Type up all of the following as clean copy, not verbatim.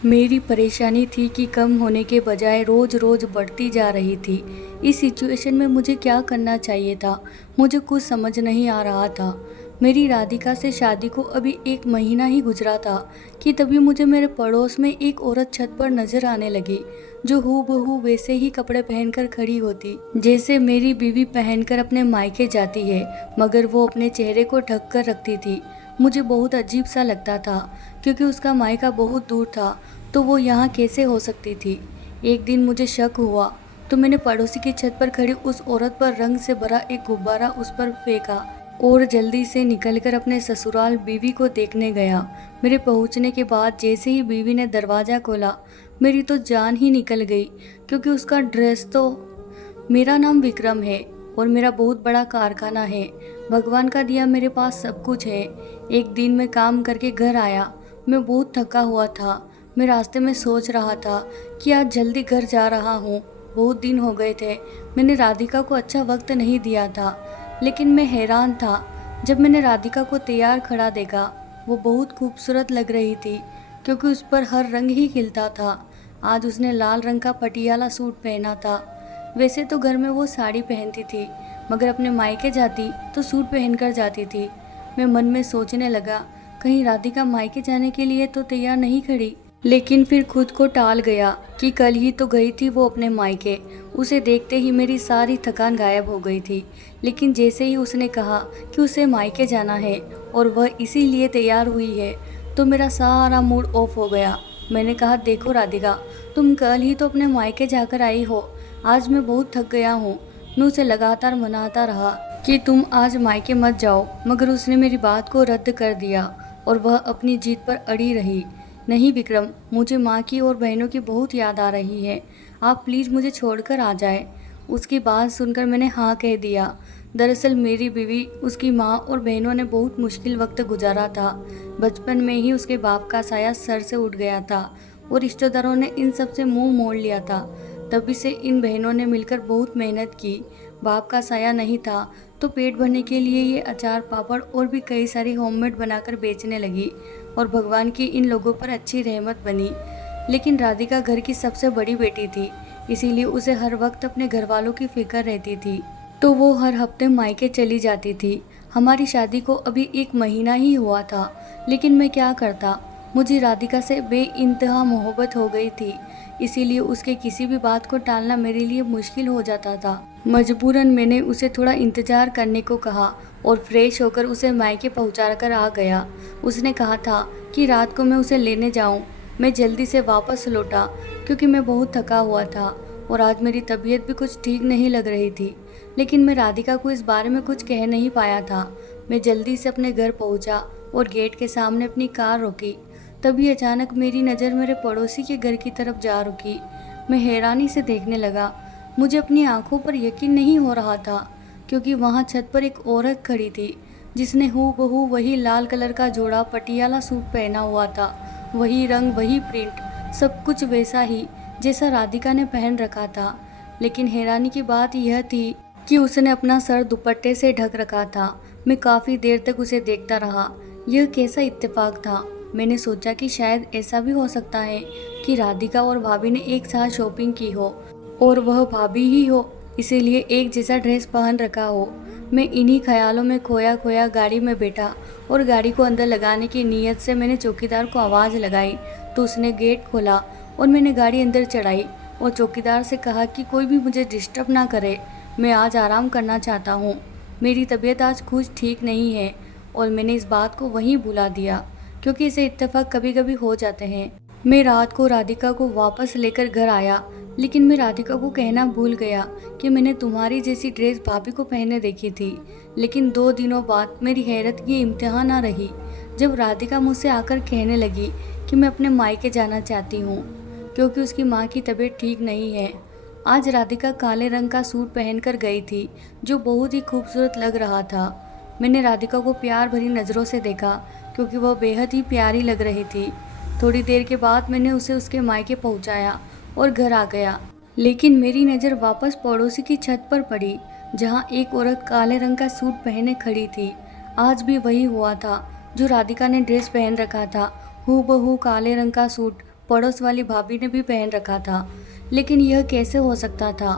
मेरी परेशानी थी कि कम होने के बजाय रोज़ रोज़ बढ़ती जा रही थी। इस सिचुएशन में मुझे क्या करना चाहिए था, मुझे कुछ समझ नहीं आ रहा था। मेरी राधिका से शादी को अभी 1 महीना ही गुजरा था कि तभी मुझे मेरे पड़ोस में एक औरत छत पर नज़र आने लगी, जो हूबहू वैसे ही कपड़े पहनकर खड़ी होती जैसे मेरी बीवी पहनकर अपने मायके जाती है, मगर वो अपने चेहरे को ढक कर रखती थी। मुझे बहुत अजीब सा लगता था, क्योंकि उसका मायका बहुत दूर था, तो वो यहाँ कैसे हो सकती थी। एक दिन मुझे शक हुआ, तो मैंने पड़ोसी की छत पर खड़ी उस औरत पर रंग से भरा एक गुब्बारा उस पर फेंका और जल्दी से निकलकर अपने ससुराल बीवी को देखने गया। मेरे पहुंचने के बाद जैसे ही बीवी ने दरवाज़ा खोला, मेरी तो जान ही निकल गई, क्योंकि उसका ड्रेस तो। मेरा नाम विक्रम है और मेरा बहुत बड़ा कारखाना है। भगवान का दिया मेरे पास सब कुछ है। एक दिन मैं काम करके घर आया। मैं बहुत थका हुआ था। मैं रास्ते में सोच रहा था कि आज जल्दी घर जा रहा हूँ। बहुत दिन हो गए थे, मैंने राधिका को अच्छा वक्त नहीं दिया था। लेकिन मैं हैरान था जब मैंने राधिका को तैयार खड़ा देखा। वो बहुत खूबसूरत लग रही थी, क्योंकि उस पर हर रंग ही खिलता था। आज उसने लाल रंग का पटियाला सूट पहना था। वैसे तो घर में वो साड़ी पहनती थी, मगर अपने मायके जाती तो सूट पहनकर जाती थी। मैं मन में सोचने लगा, कहीं राधिका मायके जाने के लिए तो तैयार नहीं खड़ी। लेकिन फिर खुद को टाल गया कि कल ही तो गई थी वो अपने मायके। उसे देखते ही मेरी सारी थकान गायब हो गई थी। लेकिन जैसे ही उसने कहा कि उसे मायके जाना है और वह इसीलिए तैयार हुई है, तो मेरा सारा मूड ऑफ हो गया। मैंने कहा, देखो राधिका, तुम कल ही तो अपने मायके जाकर आई हो। आज मैं बहुत थक गया हूँ। मैं उसे लगातार मनाता रहा कि तुम आज मायके मत जाओ, मगर उसने मेरी बात को रद्द कर दिया और वह अपनी जीत पर अड़ी रही। नहीं विक्रम, मुझे माँ की और बहनों की बहुत याद आ रही है। आप प्लीज़ मुझे छोड़कर आ जाए। उसकी बात सुनकर मैंने हाँ कह दिया। दरअसल मेरी बीवी, उसकी माँ और बहनों ने बहुत मुश्किल वक्त गुजारा था। बचपन में ही उसके बाप का साया सर से उठ गया था और रिश्तेदारों ने इन सब से मुंह मोड़ लिया था। तभी से इन बहनों ने मिलकर बहुत मेहनत की। बाप का साया नहीं था, तो पेट भरने के लिए ये अचार, पापड़ और भी कई सारी होममेड बनाकर बेचने लगी और भगवान की इन लोगों पर अच्छी रहमत बनी। लेकिन राधिका घर की सबसे बड़ी बेटी थी, इसीलिए उसे हर वक्त अपने घर वालों की फिक्र रहती थी, तो वो हर हफ्ते मायके चली जाती थी। हमारी शादी को अभी 1 महीना ही हुआ था, लेकिन मैं क्या करता। मुझे राधिका से बेइंतहा मोहब्बत हो गई थी, इसीलिए उसके किसी भी बात को टालना मेरे लिए मुश्किल हो जाता था। मजबूरन मैंने उसे थोड़ा इंतजार करने को कहा और फ्रेश होकर उसे मायके पहुंचा कर आ गया। उसने कहा था कि रात को मैं उसे लेने जाऊं। मैं जल्दी से वापस लौटा, क्योंकि मैं बहुत थका हुआ था और आज मेरी तबीयत भी कुछ ठीक नहीं लग रही थी। लेकिन मैं राधिका को इस बारे में कुछ कह नहीं पाया था। मैं जल्दी से अपने घर पहुंचा और गेट के सामने अपनी कार रोकी। तभी अचानक मेरी नज़र मेरे पड़ोसी के घर की तरफ जा रुकी। मैं हैरानी से देखने लगा। मुझे अपनी आंखों पर यकीन नहीं हो रहा था, क्योंकि वहां छत पर एक औरत खड़ी थी, जिसने हूबहू वही लाल कलर का जोड़ा पटियाला सूट पहना हुआ था। वही रंग, वही प्रिंट, सब कुछ वैसा ही जैसा राधिका ने पहन रखा था। लेकिन हैरानी की बात यह थी कि उसने अपना सर दुपट्टे से ढक रखा था। मैं काफ़ी देर तक उसे देखता रहा। यह कैसा इत्तेफाक था। मैंने सोचा कि शायद ऐसा भी हो सकता है कि राधिका और भाभी ने एक साथ शॉपिंग की हो और वह भाभी ही हो, इसीलिए एक जैसा ड्रेस पहन रखा हो। मैं इन्हीं ख्यालों में खोया खोया गाड़ी में बैठा और गाड़ी को अंदर लगाने की नीयत से मैंने चौकीदार को आवाज़ लगाई, तो उसने गेट खोला और मैंने गाड़ी अंदर चढ़ाई और चौकीदार से कहा कि कोई भी मुझे डिस्टर्ब ना करे, मैं आज आराम करना चाहता हूँ। मेरी तबीयत आज कुछ ठीक नहीं है। और मैंने इस बात को वहीं भुला दिया, क्योंकि ऐसे इत्तेफाक कभी कभी हो जाते हैं। मैं रात को राधिका को वापस लेकर घर आया, लेकिन मैं राधिका को कहना भूल गया कि मैंने तुम्हारी जैसी ड्रेस भाभी को पहने देखी थी। लेकिन 2 दिनों बाद मेरी हैरत की इम्तिहान ना रही, जब राधिका मुझसे आकर कहने लगी कि मैं अपने मायके जाना चाहती हूँ, क्योंकि उसकी माँ की तबीयत ठीक नहीं है। आज राधिका काले रंग का सूट पहनकर गई थी, जो बहुत ही खूबसूरत लग रहा था। मैंने राधिका को प्यार भरी नज़रों से देखा, क्योंकि वह बेहद ही प्यारी लग रही थी। थोड़ी देर के बाद मैंने उसे उसके मायके पहुंचाया और घर आ गया। लेकिन मेरी नज़र वापस पड़ोसी की छत पर पड़ी, जहां एक औरत काले रंग का सूट पहने खड़ी थी। आज भी वही हुआ था जो राधिका ने ड्रेस पहन रखा था, हूबहू काले रंग का सूट, पड़ोस वाली भाभी ने भी पहन रखा था। लेकिन यह कैसे हो सकता था?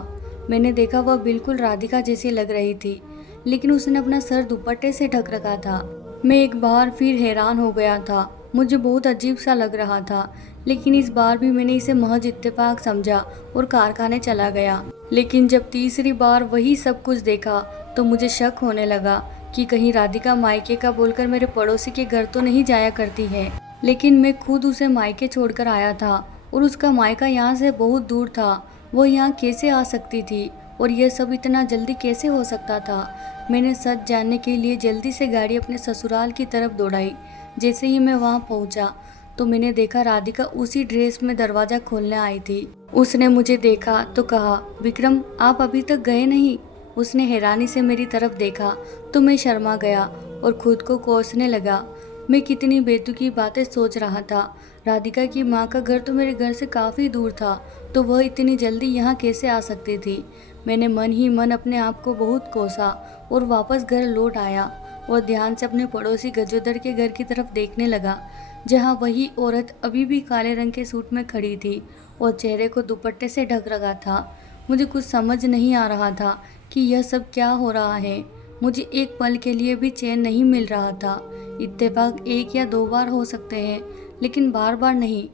मैंने देखा वह बिल्कुल राधिका जैसी लग रही थी, लेकिन उसने अपना सर दुपट्टे से ढक रखा था। मैं एक बार फिर हैरान हो गया था। मुझे बहुत अजीब सा लग रहा था, लेकिन इस बार भी मैंने इसे महज इत्तेफाक समझा और कारखाने चला गया। लेकिन जब तीसरी बार वही सब कुछ देखा तो मुझे शक होने लगा कि कहीं राधिका मायके का बोलकर मेरे पड़ोसी के घर तो नहीं जाया करती है। लेकिन मैं खुद उसे मायके छोड़कर आया था और उसका मायका यहाँ से बहुत दूर था। वो यहाँ कैसे आ सकती थी और यह सब इतना जल्दी कैसे हो सकता था? मैंने सच जानने के लिए जल्दी से गाड़ी अपने ससुराल की तरफ दौड़ाई। जैसे ही मैं वहाँ पहुँचा तो मैंने देखा राधिका उसी ड्रेस में दरवाज़ा खोलने आई थी। उसने मुझे देखा तो कहा, विक्रम आप अभी तक गए नहीं? उसने हैरानी से मेरी तरफ देखा तो मैं शर्मा गया और खुद को कोसने लगा। मैं कितनी बेतुकी बातें सोच रहा था। राधिका की माँ का घर तो मेरे घर से काफ़ी दूर था, तो वह इतनी जल्दी यहाँ कैसे आ सकती थी? मैंने मन ही मन अपने आप को बहुत कोसा और वापस घर लौट आया और ध्यान से अपने पड़ोसी गजोदर के घर की तरफ देखने लगा, जहाँ वही औरत अभी भी काले रंग के सूट में खड़ी थी और चेहरे को दुपट्टे से ढक रखा था। मुझे कुछ समझ नहीं आ रहा था कि यह सब क्या हो रहा है। मुझे एक पल के लिए भी चैन नहीं मिल रहा था। इत्तेफाक एक या दो बार हो सकते हैं, लेकिन बार बार नहीं।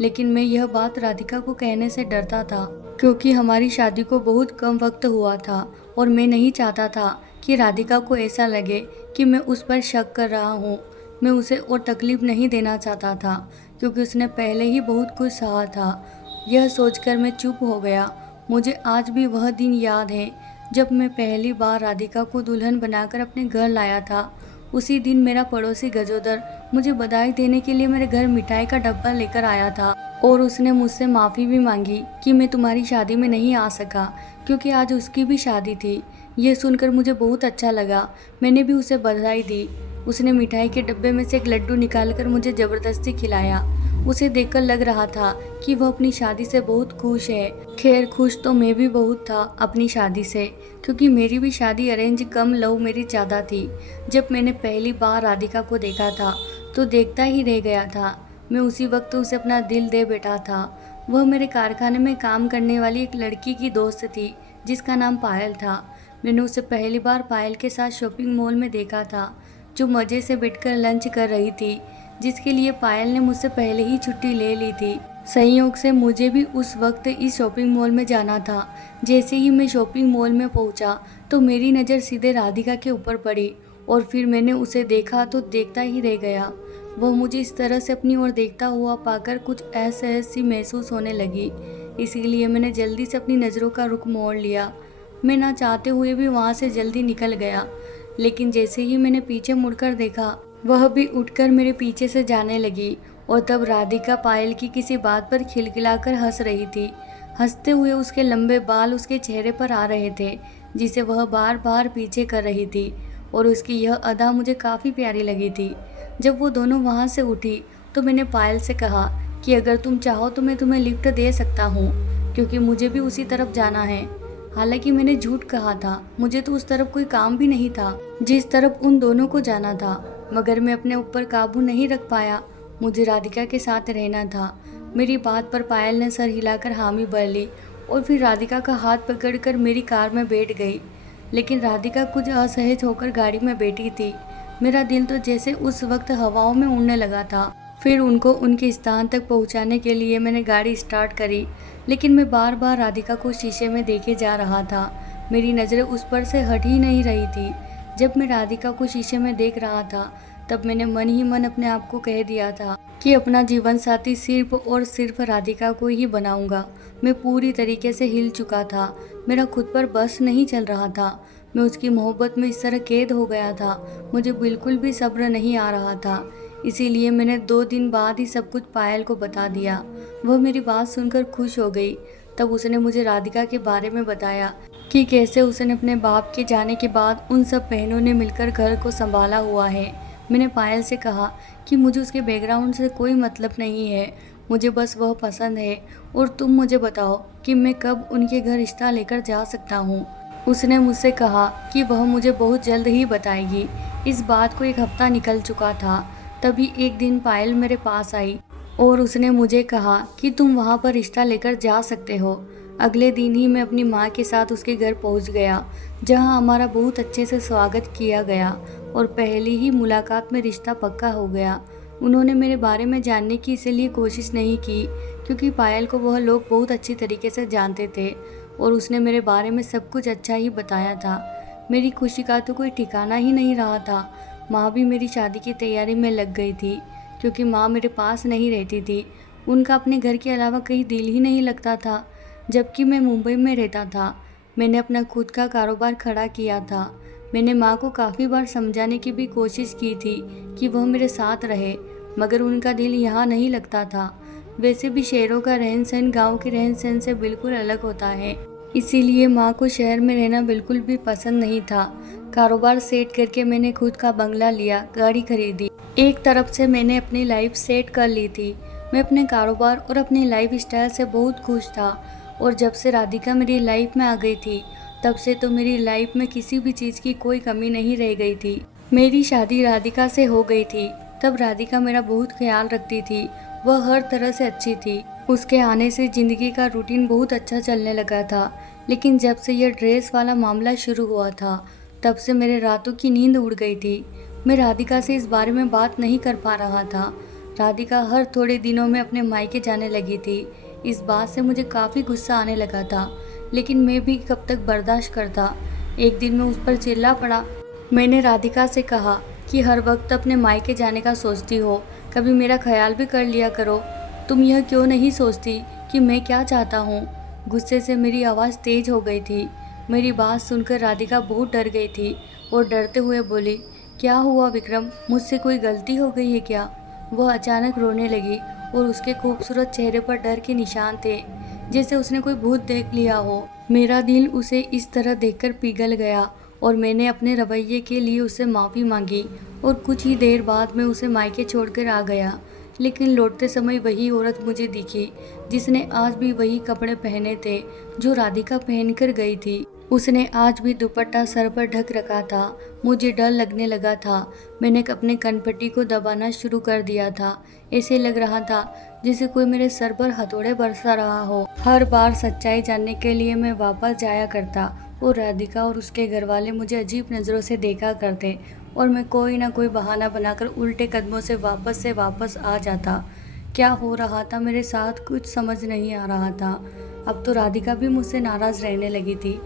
लेकिन मैं यह बात राधिका को कहने से डरता था, क्योंकि हमारी शादी को बहुत कम वक्त हुआ था और मैं नहीं चाहता था कि राधिका को ऐसा लगे कि मैं उस पर शक कर रहा हूँ। मैं उसे और तकलीफ नहीं देना चाहता था, क्योंकि उसने पहले ही बहुत कुछ सहा था। यह सोचकर मैं चुप हो गया। मुझे आज भी वह दिन याद है जब मैं पहली बार राधिका को दुल्हन बनाकर अपने घर लाया था। उसी दिन मेरा पड़ोसी गजोदर मुझे बधाई देने के लिए मेरे घर मिठाई का डब्बा लेकर आया था और उसने मुझसे माफ़ी भी मांगी कि मैं तुम्हारी शादी में नहीं आ सका, क्योंकि आज उसकी भी शादी थी। यह सुनकर मुझे बहुत अच्छा लगा। मैंने भी उसे बधाई दी। उसने मिठाई के डब्बे में से एक लड्डू निकालकर मुझे ज़बरदस्ती खिलाया। उसे देखकर लग रहा था कि वह अपनी शादी से बहुत खुश है। खैर, खुश तो मैं भी बहुत था अपनी शादी से, क्योंकि मेरी भी शादी अरेंज कम लव मैरिज ज़्यादा थी। जब मैंने पहली बार राधिका को देखा था तो देखता ही रह गया था। मैं उसी वक्त उसे अपना दिल दे बैठा था। वह मेरे कारखाने में काम करने वाली एक लड़की की दोस्त थी जिसका नाम पायल था। मैंने उसे पहली बार पायल के साथ शॉपिंग मॉल में देखा था, जो मज़े से बैठकर लंच कर रही थी, जिसके लिए पायल ने मुझसे पहले ही छुट्टी ले ली थी। संयोग से मुझे भी उस वक्त इस शॉपिंग मॉल में जाना था। जैसे ही मैं शॉपिंग मॉल में पहुंचा तो मेरी नज़र सीधे राधिका के ऊपर पड़ी और फिर मैंने उसे देखा तो देखता ही रह गया। वह मुझे इस तरह से अपनी ओर देखता हुआ पाकर कुछ असहज सी महसूस होने लगी। इसीलिए मैंने जल्दी से अपनी नज़रों का रुख मोड़ लिया। मैं ना चाहते हुए भी वहाँ से जल्दी निकल गया, लेकिन जैसे ही मैंने पीछे मुड़कर देखा वह भी उठकर मेरे पीछे से जाने लगी और तब राधिका पायल की किसी बात पर खिलखिलाकर हंस रही थी। हंसते हुए उसके लंबे बाल उसके चेहरे पर आ रहे थे, जिसे वह बार बार पीछे कर रही थी, और उसकी यह अदा मुझे काफ़ी प्यारी लगी थी। जब वो दोनों वहाँ से उठी तो मैंने पायल से कहा कि अगर तुम चाहो तो मैं तुम्हें लिफ्ट दे सकता हूँ, क्योंकि मुझे भी उसी तरफ जाना है। हालांकि मैंने झूठ कहा था, मुझे तो उस तरफ कोई काम भी नहीं था जिस तरफ उन दोनों को जाना था, मगर मैं अपने ऊपर काबू नहीं रख पाया। मुझे राधिका के साथ रहना था। मेरी बात पर पायल ने सर हिलाकर हामी भर ली और फिर राधिका का हाथ पकड़कर मेरी कार में बैठ गई। लेकिन राधिका कुछ असहज होकर गाड़ी में बैठी थी। मेरा दिल तो जैसे उस वक्त हवाओं में उड़ने लगा था। फिर उनको उनके स्थान तक पहुंचाने के लिए मैंने गाड़ी स्टार्ट करी, लेकिन मैं बार बार राधिका को शीशे में देखे जा रहा था। मेरी नज़रें उस पर से हट ही नहीं रही थी। जब मैं राधिका को शीशे में देख रहा था तब मैंने मन ही मन अपने आप को कह दिया था कि अपना जीवन साथी सिर्फ और सिर्फ राधिका को ही बनाऊंगा। मैं पूरी तरीके से हिल चुका था। मेरा खुद पर बस नहीं चल रहा था। मैं उसकी मोहब्बत में इस तरह कैद हो गया था। मुझे बिल्कुल भी सब्र नहीं आ रहा था। इसीलिए मैंने 2 दिन बाद ही सब कुछ पायल को बता दिया। वह मेरी बात सुनकर खुश हो गई। तब उसने मुझे राधिका के बारे में बताया कि कैसे उसने अपने बाप के जाने के बाद उन सब बहनों ने मिलकर घर को संभाला हुआ है। मैंने पायल से कहा कि मुझे उसके बैकग्राउंड से कोई मतलब नहीं है, मुझे बस वह पसंद है, और तुम मुझे बताओ कि मैं कब उनके घर रिश्ता लेकर जा सकता हूँ। उसने मुझसे कहा कि वह मुझे बहुत जल्द ही बताएगी। इस बात को 1 हफ्ता निकल चुका था। तभी एक दिन पायल मेरे पास आई और उसने मुझे कहा कि तुम वहाँ पर रिश्ता लेकर जा सकते हो। अगले दिन ही मैं अपनी माँ के साथ उसके घर पहुँच गया, जहाँ हमारा बहुत अच्छे से स्वागत किया गया और पहली ही मुलाकात में रिश्ता पक्का हो गया। उन्होंने मेरे बारे में जानने की इसीलिए कोशिश नहीं की क्योंकि पायल को वह लोग बहुत अच्छी तरीके से जानते थे और उसने मेरे बारे में सब कुछ अच्छा ही बताया था। मेरी खुशी का तो कोई ठिकाना ही नहीं रहा था। माँ भी मेरी शादी की तैयारी में लग गई थी क्योंकि माँ मेरे पास नहीं रहती थी। उनका अपने घर के अलावा कहीं दिल ही नहीं लगता था, जबकि मैं मुंबई में रहता था। मैंने अपना खुद का कारोबार खड़ा किया था। मैंने माँ को काफ़ी बार समझाने की भी कोशिश की थी कि वह मेरे साथ रहे, मगर उनका दिल यहाँ नहीं लगता था। वैसे भी शहरों का रहन सहन गाँव के रहन सहन से बिल्कुल अलग होता है, इसीलिए माँ को शहर में रहना बिल्कुल भी पसंद नहीं था। कारोबार सेट करके मैंने खुद का बंगला लिया, गाड़ी खरीदी। एक तरफ से मैंने अपनी लाइफ सेट कर ली थी। मैं अपने कारोबार और अपनी लाइफ स्टाइल से बहुत खुश था और जब से राधिका मेरी लाइफ में आ गई थी, तब से तो मेरी लाइफ में किसी भी चीज़ की कोई कमी नहीं रह गई थी। मेरी शादी राधिका से हो गई थी, तब राधिका मेरा बहुत ख्याल रखती थी। वह हर तरह से अच्छी थी। उसके आने से ज़िंदगी का रूटीन बहुत अच्छा चलने लगा था, लेकिन जब से यह ड्रेस वाला मामला शुरू हुआ था, तब से मेरे रातों की नींद उड़ गई थी। मैं राधिका से इस बारे में बात नहीं कर पा रहा था। राधिका हर थोड़े दिनों में अपने मायके जाने लगी थी। इस बात से मुझे काफ़ी गुस्सा आने लगा था, लेकिन मैं भी कब तक बर्दाश्त करता। एक दिन मैं उस पर चिल्ला पड़ा। मैंने राधिका से कहा कि हर वक्त अपने मायके जाने का सोचती हो, कभी मेरा ख्याल भी कर लिया करो। तुम यह क्यों नहीं सोचती कि मैं क्या चाहता हूँ? गुस्से से मेरी आवाज़ तेज हो गई थी। मेरी बात सुनकर राधिका बहुत डर गई थी और डरते हुए बोली, क्या हुआ विक्रम, मुझसे कोई गलती हो गई है क्या? वह अचानक रोने लगी और उसके खूबसूरत चेहरे पर डर के निशान थे, जैसे उसने कोई भूत देख लिया हो। मेरा दिल उसे इस तरह देखकर पिघल गया और मैंने अपने रवैये के लिए उससे माफ़ी मांगी और कुछ ही देर बाद मैं उसे मायके छोड़कर आ गया। लेकिन लौटते समय वही औरत मुझे दिखी जिसने आज भी वही कपड़े पहने थे जो राधिका पहनकर गई थी। उसने आज भी दुपट्टा सर पर ढक रखा था। मुझे डर लगने लगा था। मैंने अपने कनपट्टी को दबाना शुरू कर दिया था। ऐसे लग रहा था जैसे कोई मेरे सर पर हथौड़े बरसा रहा हो। हर बार सच्चाई जानने के लिए मैं वापस जाया करता और राधिका और उसके घर वाले मुझे अजीब नज़रों से देखा करते और मैं कोई ना कोई बहाना बनाकर उल्टे कदमों से वापस आ जाता। क्या हो रहा था मेरे साथ कुछ समझ नहीं आ रहा था। अब तो राधिका भी मुझसे नाराज़ रहने लगी थी।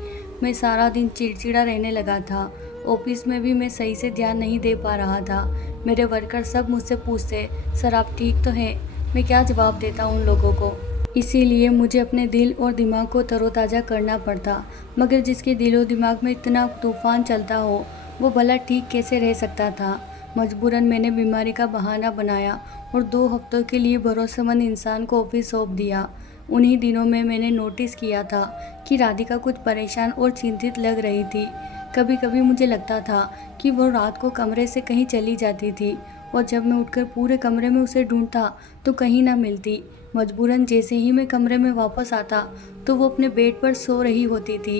मैं सारा दिन चिड़चिड़ा रहने लगा था। ऑफिस में भी मैं सही से ध्यान नहीं दे पा रहा था। मेरे वर्कर सब मुझसे पूछते, सर आप ठीक तो हैं? मैं क्या जवाब देता उन लोगों को? इसीलिए मुझे अपने दिल और दिमाग को तरोताज़ा करना पड़ता। मगर जिसके दिल और दिमाग में इतना तूफान चलता हो, वो भला ठीक कैसे रह सकता था। मजबूरन मैंने बीमारी का बहाना बनाया और 2 हफ्तों के लिए भरोसेमंद इंसान को ऑफिस सौंप दिया। उन्हीं दिनों में मैंने नोटिस किया था कि राधिका कुछ परेशान और चिंतित लग रही थी। कभी कभी मुझे लगता था कि वो रात को कमरे से कहीं चली जाती थी और जब मैं उठकर पूरे कमरे में उसे ढूंढता तो कहीं ना मिलती। मजबूरन जैसे ही मैं कमरे में वापस आता तो वो अपने बेड पर सो रही होती थी।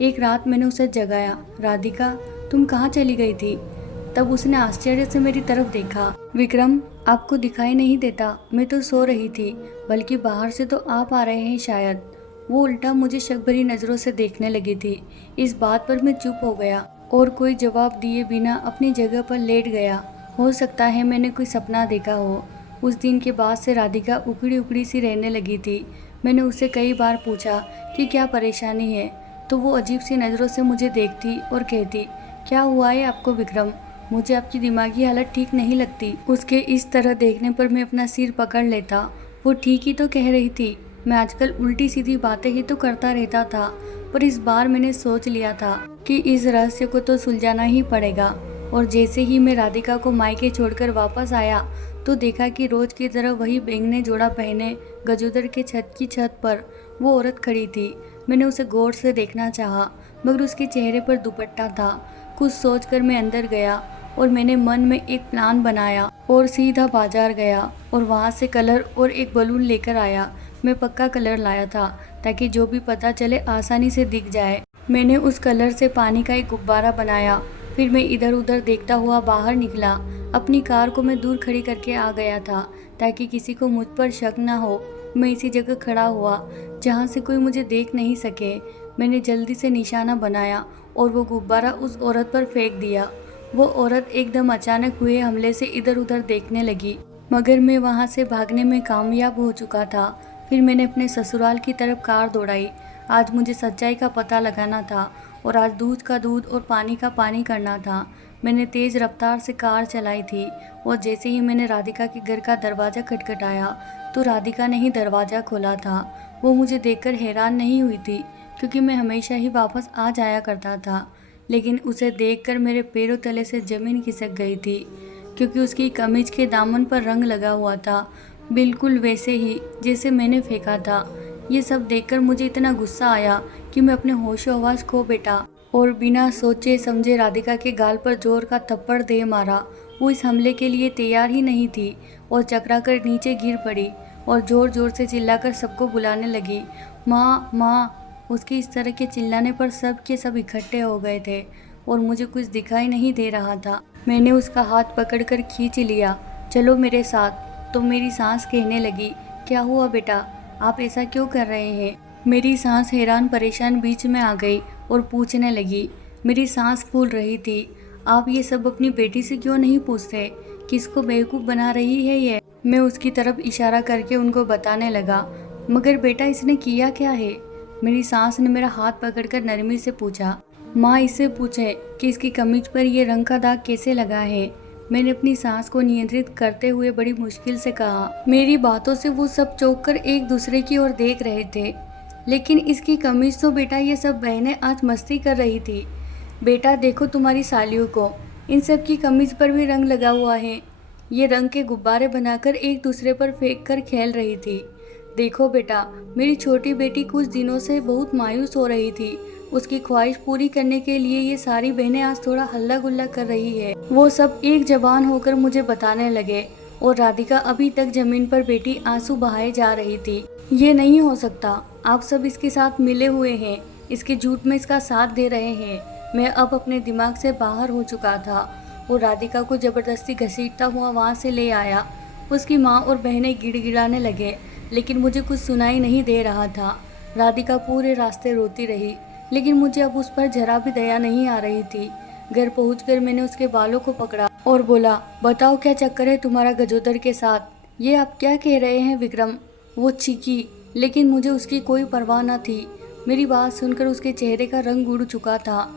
एक रात मैंने उसे जगाया, राधिका तुम कहाँ चली गई थी? तब उसने आश्चर्य से मेरी तरफ देखा। विक्रम आपको दिखाई नहीं देता, मैं तो सो रही थी, बल्कि बाहर से तो आप आ रहे हैं शायद। वो उल्टा मुझे शक भरी नज़रों से देखने लगी थी। इस बात पर मैं चुप हो गया और कोई जवाब दिए बिना अपनी जगह पर लेट गया। हो सकता है मैंने कोई सपना देखा हो। उस दिन के बाद से राधिका उखड़ी उखड़ी सी रहने लगी थी। मैंने उससे कई बार पूछा कि क्या परेशानी है, तो वो अजीब सी नज़रों से मुझे देखती और कहती, क्या हुआ है आपको विक्रम? मुझे आपकी दिमागी हालत ठीक नहीं लगती। उसके इस तरह देखने पर मैं अपना सिर पकड़ लेता। वो ठीक ही तो कह रही थी। मैं आजकल उल्टी सीधी बातें ही तो करता रहता था, पर इस बार मैंने सोच लिया था कि इस रहस्य को तो सुलझाना ही पड़ेगा। और जैसे ही मैं राधिका को मायके छोड़कर वापस आया तो देखा कि रोज की तरह वही बैंगनी जोड़ा पहने गजोदर के छत की छत पर वो औरत खड़ी थी। मैंने उसे गौर से देखना चाहा, मगर उसके चेहरे पर दुपट्टा था। कुछ सोचकर मैं अंदर गया और मैंने मन में एक प्लान बनाया और सीधा बाजार गया और वहाँ से कलर और एक बलून लेकर आया। मैं पक्का कलर लाया था ताकि जो भी पता चले आसानी से दिख जाए। मैंने उस कलर से पानी का एक गुब्बारा बनाया। फिर मैं इधर उधर देखता हुआ बाहर निकला। अपनी कार को मैं दूर खड़ी करके आ गया था। ताकि किसी को मुझ पर शक ना हो। मैं इसी जगह खड़ा हुआ जहाँ से कोई मुझे देख नहीं सके। मैंने जल्दी से निशाना बनाया और वो गुब्बारा उस औरत पर फेंक दिया। वो औरत एकदम अचानक हुए हमले से इधर उधर देखने लगी, मगर मैं वहाँ से भागने में कामयाब हो चुका था। फिर मैंने अपने ससुराल की तरफ कार दौड़ाई। आज मुझे सच्चाई का पता लगाना था और आज दूध का दूध और पानी का पानी करना था। मैंने तेज़ रफ्तार से कार चलाई थी और जैसे ही मैंने राधिका के घर का दरवाज़ा खटखटाया तो राधिका ने ही दरवाज़ा खोला था। वो मुझे देखकर हैरान नहीं हुई थी, क्योंकि मैं हमेशा ही वापस आ जाया करता था, लेकिन उसे देखकर मेरे पैरों तले से ज़मीन खिसक गई थी, क्योंकि उसकी कमीज के दामन पर रंग लगा हुआ था, बिल्कुल वैसे ही जैसे मैंने फेंका था। ये सब देखकर मुझे इतना गुस्सा आया कि मैं अपने होशो हवास खो बैठा और बिना सोचे समझे राधिका के गाल पर जोर का थप्पड़ दे मारा। वो इस हमले के लिए तैयार ही नहीं थी और चकराकर नीचे गिर पड़ी और ज़ोर ज़ोर से चिल्लाकर सबको बुलाने लगी, माँ माँ। उसके इस तरह के चिल्लाने पर सब के सब इकट्ठे हो गए थे और मुझे कुछ दिखाई नहीं दे रहा था। मैंने उसका हाथ पकड़कर खींच लिया, चलो मेरे साथ। तो मेरी सांस कहने लगी, क्या हुआ बेटा, आप ऐसा क्यों कर रहे हैं? मेरी सांस हैरान परेशान बीच में आ गई और पूछने लगी, मेरी सांस फूल रही थी, आप ये सब अपनी बेटी से क्यों नहीं पूछते? किसको बेवकूफ़ बना रही है ये? मैं उसकी तरफ इशारा करके उनको बताने लगा, मगर बेटा इसने किया क्या है? मेरी सांस ने मेरा हाथ पकड़कर नरमी से पूछा, माँ इससे पूछे कि इसकी कमीज पर ये रंग का दाग कैसे लगा है। मैंने अपनी सांस को नियंत्रित करते हुए बड़ी मुश्किल से कहा। मेरी बातों से वो सब चौंक कर एक दूसरे की ओर देख रहे थे। लेकिन इसकी कमीज तो बेटा, ये सब बहनें आज मस्ती कर रही थी। बेटा देखो तुम्हारी सालियों को, इन सब की कमीज पर भी रंग लगा हुआ है। ये रंग के गुब्बारे बनाकर एक दूसरे पर फेंक कर खेल रही थी। देखो बेटा, मेरी छोटी बेटी कुछ दिनों से बहुत मायूस हो रही थी। उसकी ख्वाहिश पूरी करने के लिए ये सारी बहनें आज थोड़ा हल्ला गुल्ला कर रही है। वो सब एक जबान होकर मुझे बताने लगे और राधिका अभी तक जमीन पर बैठी आंसू बहाए जा रही थी। ये नहीं हो सकता, आप सब इसके साथ मिले हुए हैं, इसके झूठ में इसका साथ दे रहे हैं। मैं अब अपने दिमाग से बाहर हो चुका था और राधिका को जबरदस्ती घसीटता हुआ वहाँ से ले आया। उसकी माँ और बहनें गिड़गिड़ाने लगे, लेकिन मुझे कुछ सुनाई नहीं दे रहा था। राधिका पूरे रास्ते रोती रही, लेकिन मुझे अब उस पर जरा भी दया नहीं आ रही थी। घर पहुंचकर मैंने उसके बालों को पकड़ा और बोला, बताओ क्या चक्कर है तुम्हारा गजोदर के साथ? ये आप क्या कह रहे हैं विक्रम? वो चीखी, लेकिन मुझे उसकी कोई परवाह न थी। मेरी बात सुनकर उसके चेहरे का रंग उड़ चुका था।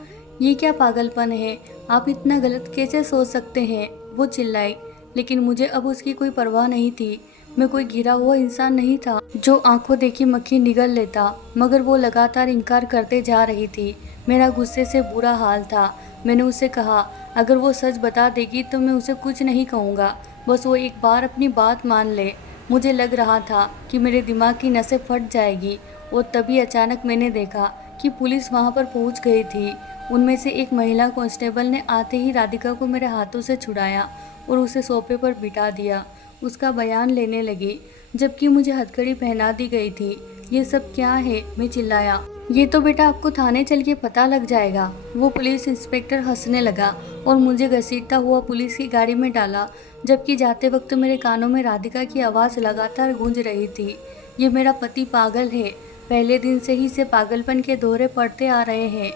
ये क्या पागलपन है, आप इतना गलत कैसे सोच सकते हैं? वो चिल्लाई, लेकिन मुझे अब उसकी कोई परवाह नहीं थी। मैं कोई गिरा हुआ इंसान नहीं था जो आंखों देखी मक्खी निगल लेता, मगर वो लगातार इनकार करते जा रही थी। मेरा गुस्से से बुरा हाल था। मैंने उससे कहा, अगर वो सच बता देगी तो मैं उसे कुछ नहीं कहूँगा, बस वो एक बार अपनी बात मान ले। मुझे लग रहा था कि मेरे दिमाग की नसें फट जाएगी और तभी अचानक मैंने देखा कि पुलिस वहाँ पर पहुँच गई थी। उनमें से एक महिला कांस्टेबल ने आते ही राधिका को मेरे हाथों से छुड़ाया और उसे सोफे पर बिठा दिया। उसका बयान लेने लगी, जबकि मुझे हथकड़ी पहना दी गई थी। ये सब क्या है? मैं चिल्लाया। ये तो बेटा आपको थाने चल के पता लग जाएगा। वो पुलिस इंस्पेक्टर हंसने लगा और मुझे घसीटता हुआ पुलिस की गाड़ी में डाला, जबकि जाते वक्त मेरे कानों में राधिका की आवाज़ लगातार गूंज रही थी, ये मेरा पति पागल है, पहले दिन से ही इसे पागलपन के दौरे पड़ते आ रहे हैं।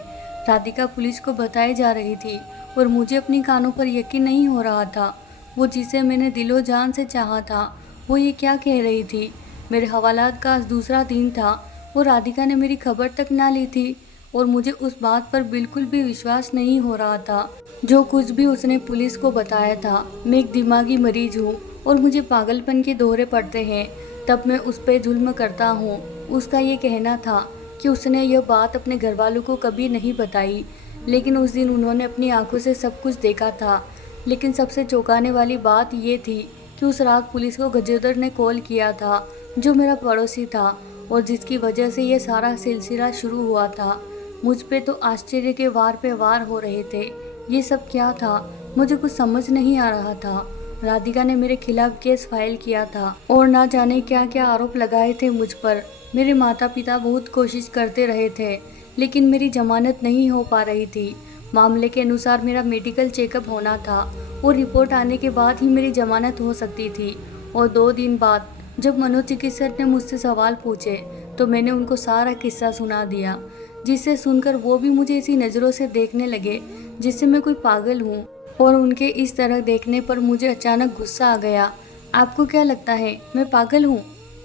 राधिका पुलिस को बताई जा रही थी और मुझे अपनी कानों पर यकीन नहीं हो रहा था। वो जिसे मैंने दिलो जान से चाहा था, वो ये क्या कह रही थी? मेरे हवालात का आज दूसरा दिन था और राधिका ने मेरी खबर तक ना ली थी और मुझे उस बात पर बिल्कुल भी विश्वास नहीं हो रहा था। जो कुछ भी उसने पुलिस को बताया था, मैं एक दिमागी मरीज हूँ और मुझे पागलपन के दौरे पड़ते हैं, तब मैं उस पर जुल्म करता हूँ। उसका ये कहना था कि उसने यह बात अपने घर वालों को कभी नहीं बताई, लेकिन उस दिन उन्होंने अपनी आंखों से सब कुछ देखा था। लेकिन सबसे चौंकाने वाली बात ये थी कि उस रात पुलिस को गजेंद्र ने कॉल किया था, जो मेरा पड़ोसी था और जिसकी वजह से ये सारा सिलसिला शुरू हुआ था। मुझ पे तो आश्चर्य के वार पे वार हो रहे थे। ये सब क्या था? मुझे कुछ समझ नहीं आ रहा था। राधिका ने मेरे खिलाफ केस फाइल किया था और ना जाने क्या क्या आरोप लगाए थे मुझ पर। मेरे माता पिता बहुत कोशिश करते रहे थे, लेकिन मेरी जमानत नहीं हो पा रही थी। मामले के अनुसार मेरा मेडिकल चेकअप होना था और रिपोर्ट आने के बाद ही मेरी जमानत हो सकती थी। और 2 दिन बाद जब मनोचिकित्सक ने मुझसे सवाल पूछे तो मैंने उनको सारा किस्सा सुना दिया, जिसे सुनकर वो भी मुझे इसी नज़रों से देखने लगे जिससे मैं कोई पागल हूँ। और उनके इस तरह देखने पर मुझे अचानक गुस्सा आ गया। आपको क्या लगता है मैं पागल हूँ?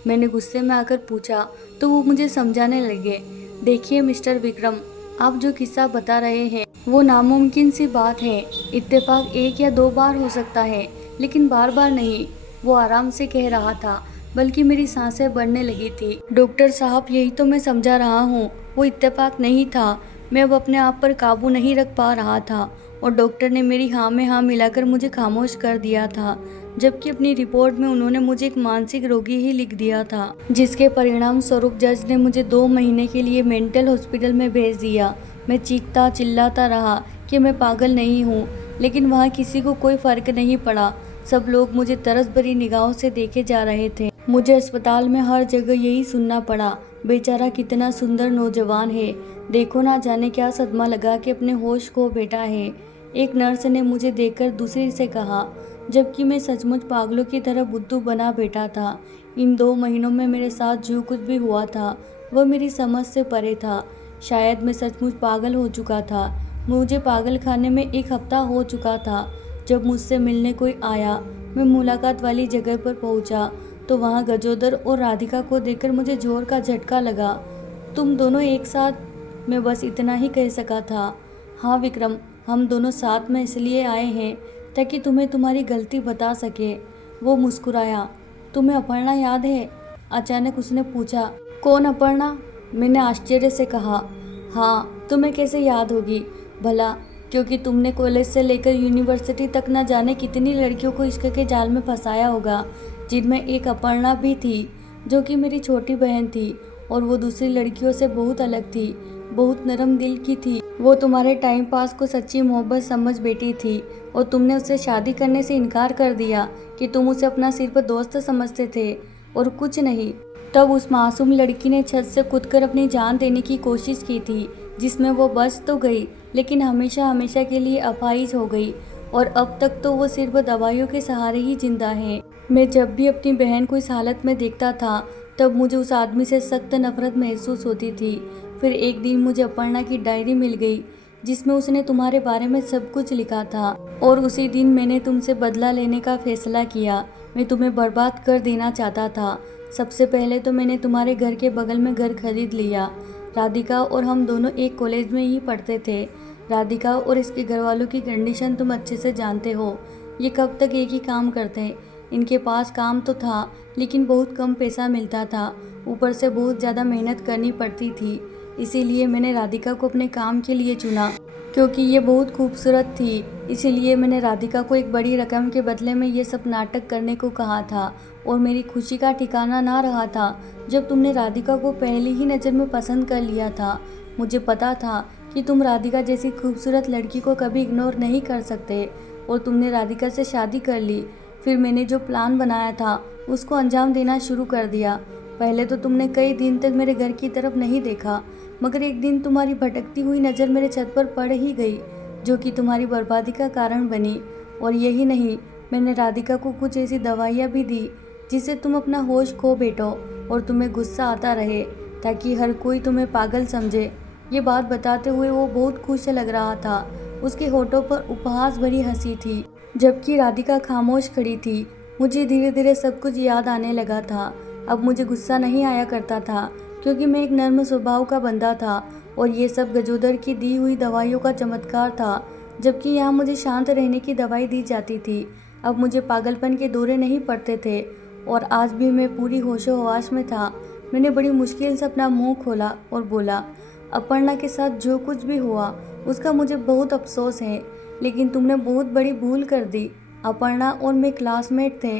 मैंने गुस्से में आकर पूछा तो वो मुझे समझाने लगे। देखिए मिस्टर विक्रम, आप जो किस्सा बता रहे हैं वो नामुमकिन सी बात है। इत्तेफाक 1 या 2 बार हो सकता है, लेकिन बार बार नहीं। वो आराम से कह रहा था, बल्कि मेरी सांसें बढ़ने लगी थी। डॉक्टर साहब, यही तो मैं समझा रहा हूँ, वो इत्तेफाक नहीं था। मैं अब अपने आप पर काबू नहीं रख पा रहा था और डॉक्टर ने मेरी हाँ में हाँ मिलाकर मुझे खामोश कर दिया था, जबकि अपनी रिपोर्ट में उन्होंने मुझे एक मानसिक रोगी ही लिख दिया था, जिसके परिणाम स्वरूप जज ने मुझे 2 महीने के लिए मेंटल हॉस्पिटल में भेज दिया। मैं चीखता चिल्लाता रहा कि मैं पागल नहीं हूँ, लेकिन वहाँ किसी को कोई फर्क नहीं पड़ा। सब लोग मुझे तरस भरी निगाहों से देखे जा रहे थे। मुझे अस्पताल में हर जगह यही सुनना पड़ा, बेचारा कितना सुंदर नौजवान है, देखो ना जाने क्या सदमा लगा के अपने होश खो बैठा है। एक नर्स ने मुझे देखकर दूसरी से कहा, जबकि मैं सचमुच पागलों की तरह बुद्धू बना बैठा था। इन 2 महीनों में मेरे साथ जो कुछ भी हुआ था वह मेरी समझ से परे था। शायद मैं सचमुच पागल हो चुका था। मुझे पागल खाने में 1 हफ्ता हो चुका था। जब मुझसे मिलने कोई आया, मैं मुलाकात वाली जगह पर पहुंचा तो वहां गजोदर और राधिका को देखकर मुझे जोर का झटका लगा। तुम दोनों एक साथ? मैं बस इतना ही कह सका था। हाँ विक्रम, हम दोनों साथ में इसलिए आए हैं ताकि तुम्हें तुम्हारी गलती बता सके। वो मुस्कुराया। तुम्हें अपर्णा याद है? अचानक उसने पूछा। कौन अपर्णा? मैंने आश्चर्य से कहा। हाँ, तुम्हें कैसे याद होगी भला, क्योंकि तुमने कॉलेज से लेकर यूनिवर्सिटी तक न जाने कितनी लड़कियों को इश्क के जाल में फंसाया होगा, जिनमें एक अपर्णा भी थी जो कि मेरी छोटी बहन थी। और वो दूसरी लड़कियों से बहुत अलग थी, बहुत नरम दिल की थी। वो तुम्हारे टाइम पास को सच्ची मोहब्बत समझ बैठी थी और तुमने उससे शादी करने से इनकार कर दिया कि तुम उसे अपना सिर्फ दोस्त समझते थे और कुछ नहीं। तब उस मासूम लड़की ने छत से कूदकर अपनी जान देने की कोशिश की थी, जिसमें वो बच तो गई लेकिन हमेशा हमेशा के लिए अपाहिज हो गई। और अब तक तो वो सिर्फ दवाइयों के सहारे ही जिंदा है। मैं जब भी अपनी बहन को इस हालत में देखता था तब मुझे उस आदमी से सख्त नफरत महसूस होती थी। फिर एक दिन मुझे अपर्णा की डायरी मिल गई जिसमें उसने तुम्हारे बारे में सब कुछ लिखा था, और उसी दिन मैंने तुमसे बदला लेने का फैसला किया। मैं तुम्हें बर्बाद कर देना चाहता था। सबसे पहले तो मैंने तुम्हारे घर के बगल में घर खरीद लिया। राधिका और हम दोनों एक कॉलेज में ही पढ़ते थे। राधिका और इसके घर वालों की कंडीशन तुम अच्छे से जानते हो। ये कब तक एक ही काम करते। इनके पास काम तो था लेकिन बहुत कम पैसा मिलता था, ऊपर से बहुत ज़्यादा मेहनत करनी पड़ती थी। इसीलिए मैंने राधिका को अपने काम के लिए चुना, क्योंकि ये बहुत खूबसूरत थी। इसीलिए मैंने राधिका को एक बड़ी रकम के बदले में ये सब नाटक करने को कहा था। और मेरी खुशी का ठिकाना ना रहा था जब तुमने राधिका को पहली ही नज़र में पसंद कर लिया था। मुझे पता था कि तुम राधिका जैसी खूबसूरत लड़की को कभी इग्नोर नहीं कर सकते, और तुमने राधिका से शादी कर ली। फिर मैंने जो प्लान बनाया था उसको अंजाम देना शुरू कर दिया। पहले तो तुमने कई दिन तक मेरे घर की तरफ नहीं देखा, मगर एक दिन तुम्हारी भटकती हुई नज़र मेरे छत पर पड़ ही गई, जो कि तुम्हारी बर्बादी का कारण बनी। और यही नहीं, मैंने राधिका को कुछ ऐसी दवाइयाँ भी दी जिससे तुम अपना होश खो बैठो और तुम्हें गुस्सा आता रहे, ताकि हर कोई तुम्हें पागल समझे। ये बात बताते हुए वो बहुत खुश लग रहा था। उसके होठों पर उपहास भरी हंसी थी, जबकि राधिका खामोश खड़ी थी। मुझे धीरे धीरे सब कुछ याद आने लगा था। अब मुझे गुस्सा नहीं आया करता था, क्योंकि मैं एक नर्म स्वभाव का बंदा था और ये सब गजोदर की दी हुई दवाइयों का चमत्कार था, जबकि यहाँ मुझे शांत रहने की दवाई दी जाती थी। अब मुझे पागलपन के दौरे नहीं पड़ते थे और आज भी मैं पूरी होशो हवास में था। मैंने बड़ी मुश्किल से अपना मुंह खोला और बोला, अपर्णा के साथ जो कुछ भी हुआ उसका मुझे बहुत अफसोस है, लेकिन तुमने बहुत बड़ी भूल कर दी। अपर्णा और मैं क्लासमेट थे,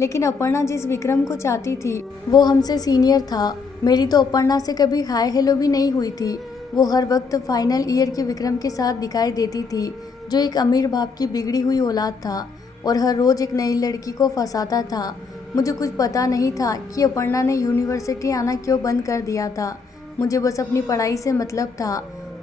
लेकिन अपर्णा जिस विक्रम को चाहती थी वो हमसे सीनियर था। मेरी तो अपर्णा से कभी हाय हेलो भी नहीं हुई थी। वो हर वक्त फाइनल ईयर के विक्रम के साथ दिखाई देती थी, जो एक अमीर बाप की बिगड़ी हुई औलाद था और हर रोज़ एक नई लड़की को फंसाता था। मुझे कुछ पता नहीं था कि अपर्णा ने यूनिवर्सिटी आना क्यों बंद कर दिया था। मुझे बस अपनी पढ़ाई से मतलब था।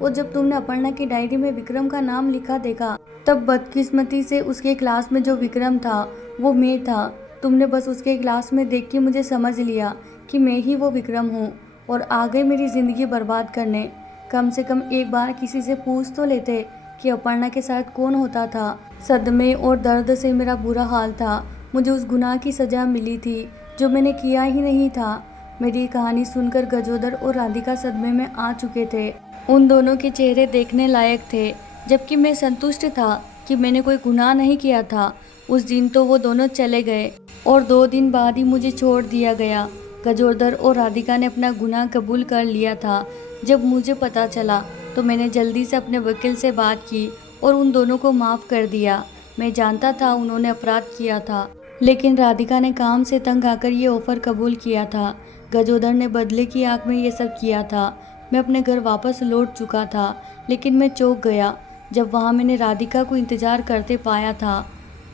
और जब तुमने अपर्णा की डायरी में विक्रम का नाम लिखा देखा, तब बदकिस्मती से उसके क्लास में जो विक्रम था वो मैं था। तुमने बस उसके ग्लास में देख के मुझे समझ लिया कि मैं ही वो विक्रम हूँ और आ गए मेरी ज़िंदगी बर्बाद करने। कम से कम एक बार किसी से पूछ तो लेते कि अपर्णा के साथ कौन होता था। सदमे और दर्द से मेरा बुरा हाल था। मुझे उस गुनाह की सज़ा मिली थी जो मैंने किया ही नहीं था। मेरी कहानी सुनकर गजोदर और राधिका सदमे में आ चुके थे। उन दोनों के चेहरे देखने लायक थे, जबकि मैं संतुष्ट था कि मैंने कोई गुनाह नहीं किया था। उस दिन तो वो दोनों चले गए और 2 दिन बाद ही मुझे छोड़ दिया गया। गजोदर और राधिका ने अपना गुनाह कबूल कर लिया था। जब मुझे पता चला तो मैंने जल्दी से अपने वकील से बात की और उन दोनों को माफ़ कर दिया। मैं जानता था उन्होंने अपराध किया था, लेकिन राधिका ने काम से तंग आकर ये ऑफ़र कबूल किया था। गजोदर ने बदले की आंख में ये सब किया था। मैं अपने घर वापस लौट चुका था, लेकिन मैं चौंक गया जब वहाँ मैंने राधिका को इंतज़ार करते पाया था।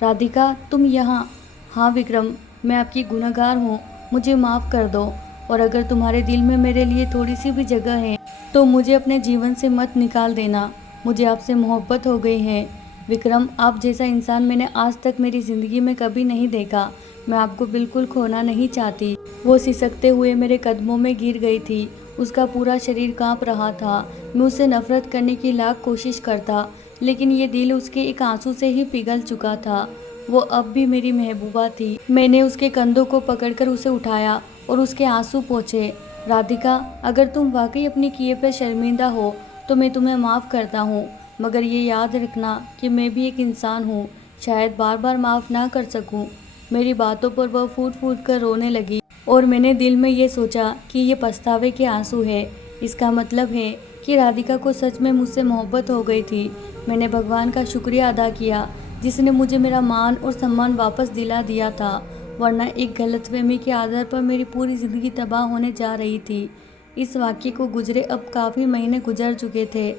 राधिका, तुम यहाँ? हाँ विक्रम, मैं आपकी गुनहगार हूँ, मुझे माफ़ कर दो। और अगर तुम्हारे दिल में मेरे लिए थोड़ी सी भी जगह है तो मुझे अपने जीवन से मत निकाल देना। मुझे आपसे मोहब्बत हो गई है। विक्रम, आप जैसा इंसान मैंने आज तक मेरी ज़िंदगी में कभी नहीं देखा। मैं आपको बिल्कुल खोना नहीं चाहती। वो सिसकते हुए मेरे कदमों में गिर गई थी। उसका पूरा शरीर कांप रहा था। मैं उससे नफरत करने की लाख कोशिश करता, लेकिन ये दिल उसके एक आंसू से ही पिघल चुका था। वो अब भी मेरी महबूबा थी। मैंने उसके कंधों को पकड़कर उसे उठाया और उसके आंसू पोंछे। राधिका, अगर तुम वाकई अपने किए पर शर्मिंदा हो तो मैं तुम्हें माफ़ करता हूँ, मगर ये याद रखना कि मैं भी एक इंसान हूँ, शायद बार बार माफ़ ना कर सकूँ। मेरी बातों पर वह फूट फूट कर रोने लगी और मैंने दिल में ये सोचा कि ये पछतावे के आंसू है। इसका मतलब है कि राधिका को सच में मुझसे मोहब्बत हो गई थी। मैंने भगवान का शुक्रिया अदा किया जिसने मुझे मेरा मान और सम्मान वापस दिला दिया था, वरना एक गलतफहमी के आधार पर मेरी पूरी ज़िंदगी तबाह होने जा रही थी। इस वाक़ये को गुजरे अब काफ़ी महीने गुजर चुके थे।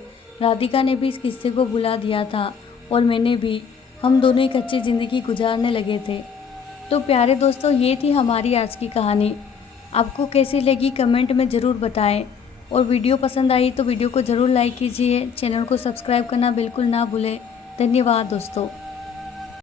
राधिका ने भी इस किस्से को भुला दिया था और मैंने भी। हम दोनों एक अच्छी ज़िंदगी गुजारने लगे थे। तो प्यारे दोस्तों, ये थी हमारी आज की कहानी। आपको कैसी लगी कमेंट में ज़रूर बताएं और वीडियो पसंद आई तो वीडियो को ज़रूर लाइक कीजिए। चैनल को सब्सक्राइब करना बिल्कुल ना भूलें। धन्यवाद दोस्तों।